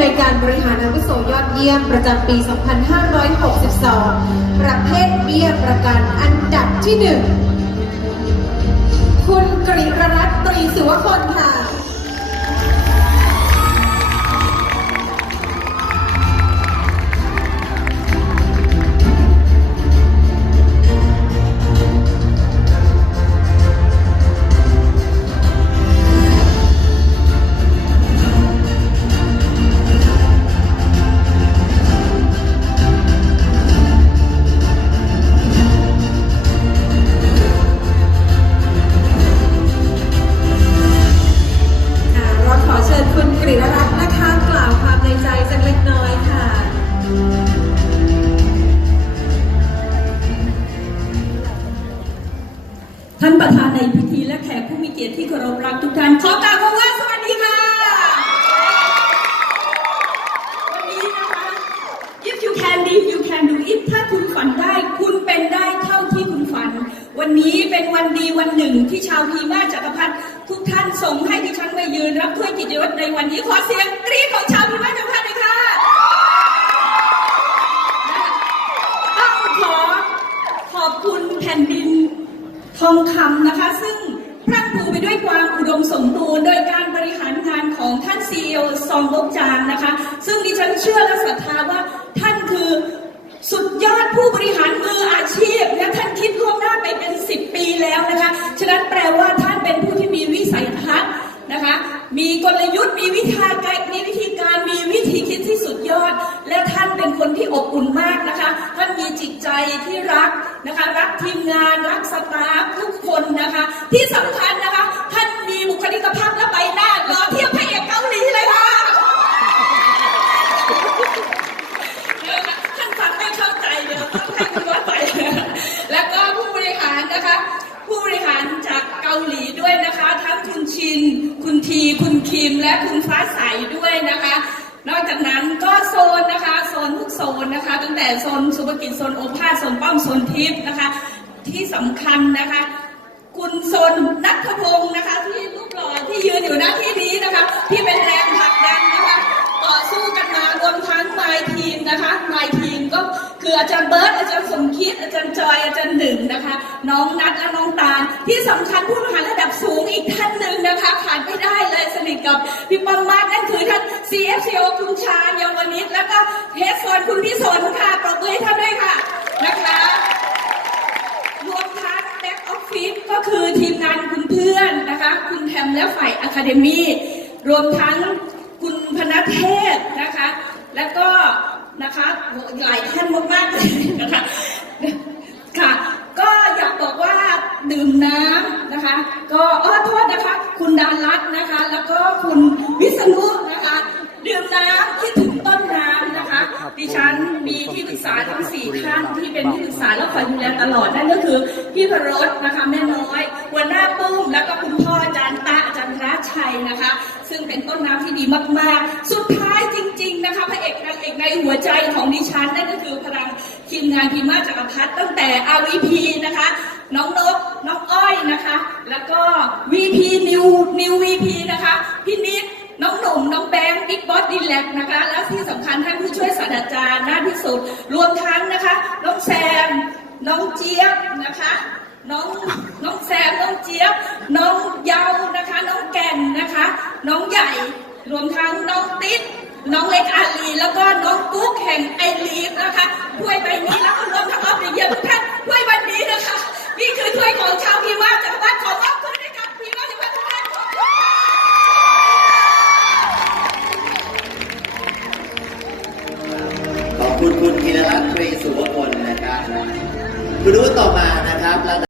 นวยการบริหารอาวุโสยอดเยี่ยมประจำปี 2562 ประเภทเบี้ยประกันอันดับที่หนึ่งคุณกริรรัตน์ตรีสิวคนค่ะ กียรติที่เคารพรักทุกท่านขอกล่าวคำว่าสวัสดีค่ะ วันนี้นะคะ if you can dream you can do it ถ้าคุณฝันได้คุณเป็นได้เท่าที่คุณฝัน วันนี้เป็นวันดีวันหนึ่งที่ชาวพีมาจักรพัฒน์ทุกท่านส่งให้ดิฉันมายืนรับถ้วยกิตติยศในวันนี้ขอเสียงกรี๊ดของชาวพีมาจักรพัฒน์หน่อยค่ะต้องขอขอบคุณแผ่นดินทองคำนะคะซึ่ง พรั่งพรูไปด้วยความอุดมสมบูรณ์ โดยการบริหารงานของท่านซีอซองบกจางนะคะ ซึ่งดิฉันเชื่อและศรัทธาว่าท่านคือสุดยอดผู้บริหารมืออาชีพ และท่านคิดล่วงหน้าไปเป็น 10 ปีแล้วนะคะ ฉะนั้นแปลว่าท่านเป็นผู้ที่มีวิสัยทัศน์นะคะ มีกลยุทธ์มีวิธีการมีวิธีการมีวิธีคิดที่สุดยอด และท่านเป็นคนที่อบอุ่นมากนะคะ ท่านมีจิตใจที่รักนะคะ รักทีมงานรักสตาฟทุกคนนะคะ ที่สำคัญนะคะ ท่านมีบุคลิกภาพและใบหน้าหล่อเทียบพระเอกเกาหลีเลยค่ะ ท่านฟังไม่เข้า ให้คุณว่าไปแล้วก็ผู้บริหารนะคะ ผู้บริหารจากเกาหลีด้วยนะคะ ทั้งคุณชิน คุณที คุณคิม และคุณฟ้าใสด้วยนะคะ นอกจากนั้นก็โซนนะคะ โซนทุกโซนนะคะ ตั้งแต่โซนสุภกิจ โซนโอภาส โซนป้อม โซนทิพย์นะคะ ที่สำคัญนะคะ คุณโซนนัทพงศ์นะคะ ที่ลูกหล่อที่ยืนอยู่หน้าที่นี้นะคะ ที่เป็นแรงผลักดันนะคะ ต่อสู้กันมารวมทั้งไมทีมนะคะไมทีมก็คืออาจารย์เบิร์ตอา จารย์สมคิดอาจารย์จอยอาจารย์หนึ่งนะคะ น้องนัทและน้องตาลที่สำคัญผู้บริหารระดับสูงอีกท่านหนึ่งนะคะขาดไม่ได้เลยสนิทกับพี่ป้อมมากนั่นคือท่าน CFCO คุณชาญยาวนิชแล้วก็เฮดโซนคุณพี่สนค่ะปรบมือให้ท่านด้วยค่ะนะคะรวมทั้งแบ็กออฟฟิศก็คือทีมงานคุณเพื่อนนะคะ คุณแทมและฝ่ายอะคาเดมี่รวมทั้งคุณพนเทพ แล้วก็นะคะโหหลายท่านมากๆเลยนะคะค่ะ ก็อยากบอกว่าดื่มน้ำนะคะ ก็อ้อโทษนะคะ คุณดารัตน์นะคะ แล้วก็คุณวิษณุนะคะดื่มน้ำที่ถึงต้นน้ำนะคะ ดิฉันมีที่ปรึกษาทั้งสี่ท่านที่เป็นที่ปรึกษาและคอยดูแลตลอดนั่นก็คือพี่พรสนะคะแม่น้อยหัวหน้าปุ้มแล้วก็คุณพ่ออาจารย์ตาอาจารย์ราชัยนะคะ ซึ่งเป็นต้นน้ำที่ดีมากๆ สุดท้ายจริงๆ นะคะพระเอกนางเอกในหัวใจของดิฉันนั่นก็คือพลังทีมงานพิมาจักรพัฒน์ตั้งแต่ RVP นะคะ น้องนกน้องอ้อยนะคะ แล้วก็ VP New New VP นะคะ พี่นิดน้องหนุ่มน้องแบงค์บิ๊กบอสดีแลกนะคะ และที่สำคัญท่านผู้ช่วยศาสตราจารย์หน้าที่สุดรวมทั้งนะคะ น้องแซม น้องเจี๊ยบนะคะน้องน้องแซมน้องเจี๊ยบ น้องเยานะคะ น้องแก่นนะคะ น้องใหญ่ รวมทั้งน้องติ๊ด น้องเล็กอาลีแล้วก็น้องกุ๊กแห่งไอรีฟนะคะถ้วยใบนี้แล้วก็รวมทั้งออฟเดียทุกท่านถ้วยวันนี้นะคะ นี่คือถ้วยของชาวพีมาจักรวรรดิขอมอบคืนให้กับพีมาจักรวรรดิทุกท่านขอบคุณคุณธีรรัตน์ตรีสุวพลนะครับคุณรู้ต่อมานะครับ